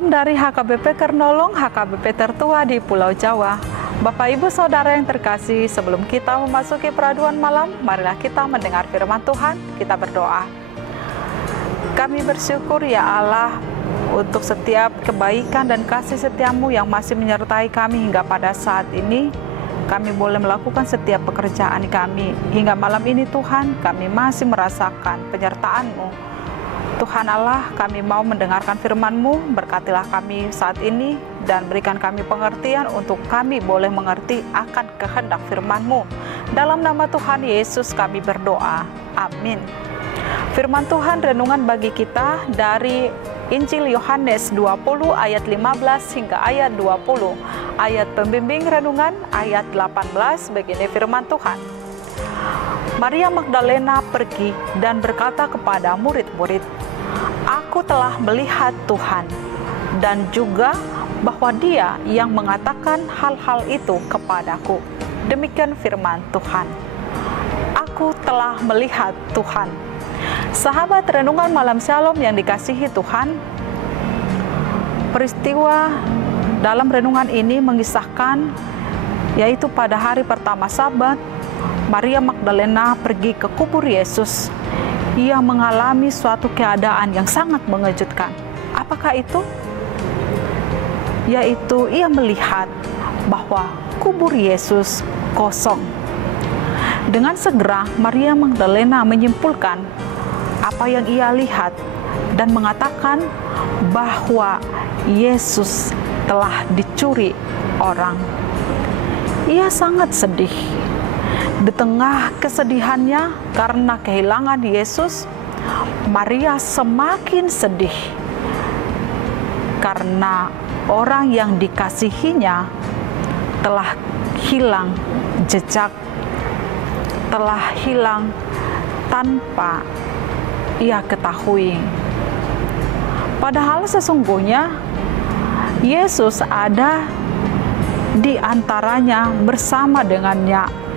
Salam dari HKBP Kernolong, HKBP tertua di Pulau Jawa. Bapak Ibu Saudara yang terkasih, sebelum kita memasuki peraduan malam, marilah kita mendengar firman Tuhan, kita berdoa. Kami bersyukur ya Allah untuk setiap kebaikan dan kasih setiamu yang masih menyertai kami hingga pada saat ini. Kami boleh melakukan setiap pekerjaan kami. Hingga malam ini Tuhan, kami masih merasakan penyertaan-Mu. Tuhan Allah, kami mau mendengarkan firman-Mu, berkatilah kami saat ini dan berikan kami pengertian untuk kami boleh mengerti akan kehendak firman-Mu. Dalam nama Tuhan Yesus kami berdoa. Amin. Firman Tuhan renungan bagi kita dari Injil Yohanes 20 ayat 15 hingga ayat 20. Ayat pembimbing renungan ayat 18, begini firman Tuhan. Maria Magdalena pergi dan berkata kepada murid-murid, "Aku telah melihat Tuhan," dan juga bahwa Dia yang mengatakan hal-hal itu kepadaku. Demikian firman Tuhan. Aku telah melihat Tuhan. Sahabat renungan malam Shalom yang dikasihi Tuhan, peristiwa dalam renungan ini mengisahkan, yaitu pada hari pertama Sabat, Maria Magdalena pergi ke kubur Yesus. Ia mengalami suatu keadaan yang sangat mengejutkan. Apakah itu? Yaitu ia melihat bahwa kubur Yesus kosong. Dengan segera Maria Magdalena menyimpulkan apa yang ia lihat dan mengatakan bahwa Yesus telah dicuri orang. Ia sangat sedih. Di tengah kesedihannya karena kehilangan Yesus, Maria semakin sedih karena orang yang dikasihinya telah hilang jejak, telah hilang tanpa ia ketahui. Padahal sesungguhnya Yesus ada di antaranya bersama dengannya.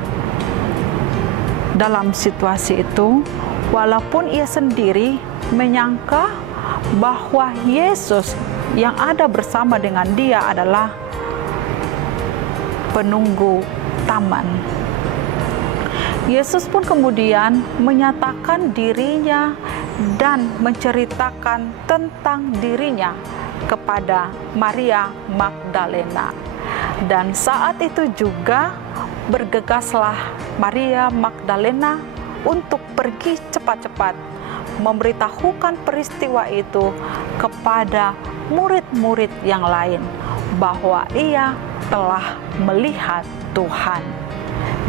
Dalam situasi itu, walaupun ia sendiri menyangka bahwa Yesus yang ada bersama dengan dia adalah penunggu taman. Yesus pun kemudian menyatakan dirinya dan menceritakan tentang dirinya kepada Maria Magdalena. Dan saat itu juga bergegaslah Maria Magdalena untuk pergi cepat-cepat memberitahukan peristiwa itu kepada murid-murid yang lain bahwa ia telah melihat Tuhan.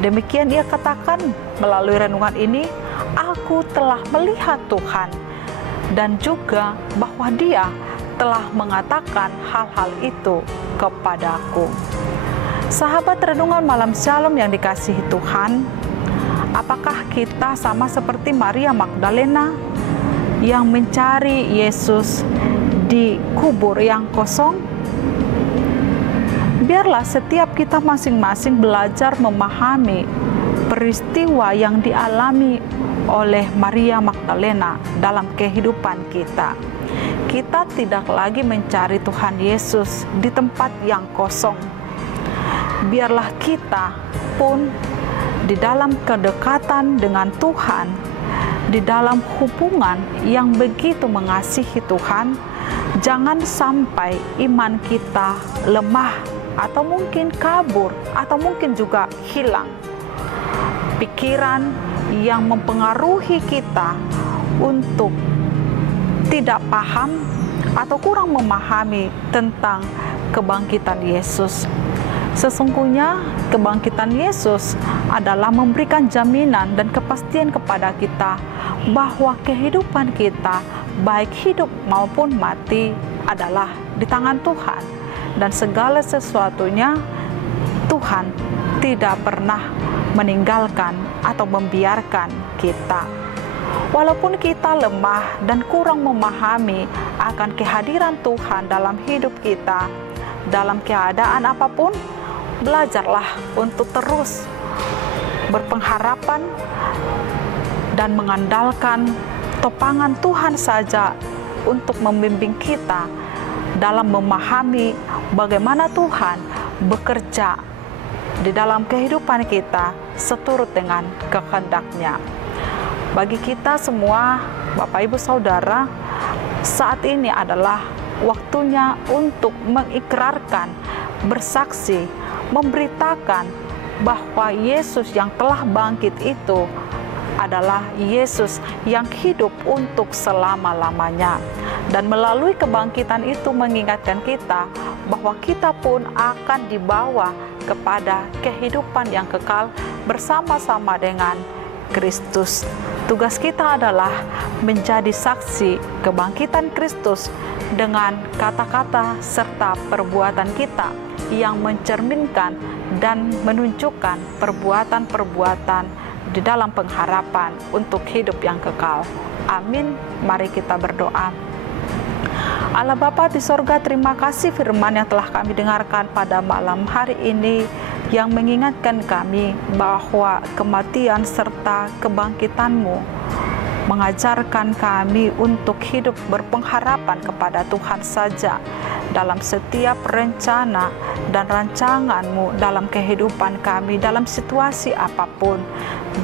Demikian ia katakan melalui renungan ini, "Aku telah melihat Tuhan," dan juga bahwa Dia telah mengatakan hal-hal itu kepadaku. Sahabat renungan malam Shalom yang dikasihi Tuhan, apakah kita sama seperti Maria Magdalena yang mencari Yesus di kubur yang kosong? Biarlah setiap kita masing-masing belajar memahami peristiwa yang dialami oleh Maria Magdalena dalam kehidupan kita. Kita tidak lagi mencari Tuhan Yesus di tempat yang kosong. Biarlah kita pun di dalam kedekatan dengan Tuhan, di dalam hubungan yang begitu mengasihi Tuhan, jangan sampai iman kita lemah atau mungkin kabur atau mungkin juga hilang. Pikiran yang mempengaruhi kita untuk tidak paham atau kurang memahami tentang kebangkitan Yesus. Sesungguhnya kebangkitan Yesus adalah memberikan jaminan dan kepastian kepada kita bahwa kehidupan kita, baik hidup maupun mati, adalah di tangan Tuhan. Dan segala sesuatunya Tuhan tidak pernah meninggalkan atau membiarkan kita. Walaupun kita lemah dan kurang memahami akan kehadiran Tuhan dalam hidup kita, dalam keadaan apapun, belajarlah untuk terus berpengharapan dan mengandalkan topangan Tuhan saja untuk membimbing kita dalam memahami bagaimana Tuhan bekerja di dalam kehidupan kita seturut dengan kehendak-Nya. Bagi kita semua, Bapak Ibu Saudara, saat ini adalah waktunya untuk mengikrarkan, bersaksi, memberitakan bahwa Yesus yang telah bangkit itu adalah Yesus yang hidup untuk selama-lamanya. Dan melalui kebangkitan itu mengingatkan kita bahwa kita pun akan dibawa kepada kehidupan yang kekal bersama-sama dengan Kristus. Tugas kita adalah menjadi saksi kebangkitan Kristus dengan kata-kata serta perbuatan kita yang mencerminkan dan menunjukkan perbuatan-perbuatan di dalam pengharapan untuk hidup yang kekal. Amin. Mari kita berdoa. Allah Bapa di sorga, terima kasih firman yang telah kami dengarkan pada malam hari ini, yang mengingatkan kami bahwa kematian serta kebangkitan-Mu mengajarkan kami untuk hidup berpengharapan kepada Tuhan saja dalam setiap rencana dan rancangan-Mu dalam kehidupan kami, dalam situasi apapun,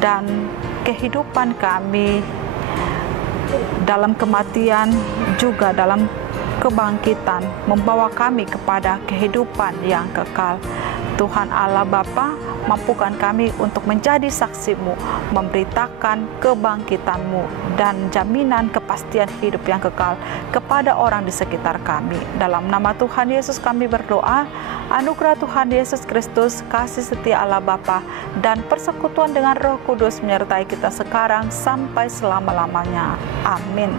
dan kehidupan kami dalam kematian juga dalam kebangkitan membawa kami kepada kehidupan yang kekal. Tuhan Allah Bapa, mampukan kami untuk menjadi saksi-Mu, memberitakan kebangkitan-Mu dan jaminan kepastian hidup yang kekal kepada orang di sekitar kami. Dalam nama Tuhan Yesus kami berdoa. Anugerah Tuhan Yesus Kristus, kasih setia Allah Bapa, dan persekutuan dengan Roh Kudus menyertai kita sekarang sampai selama-lamanya. Amin.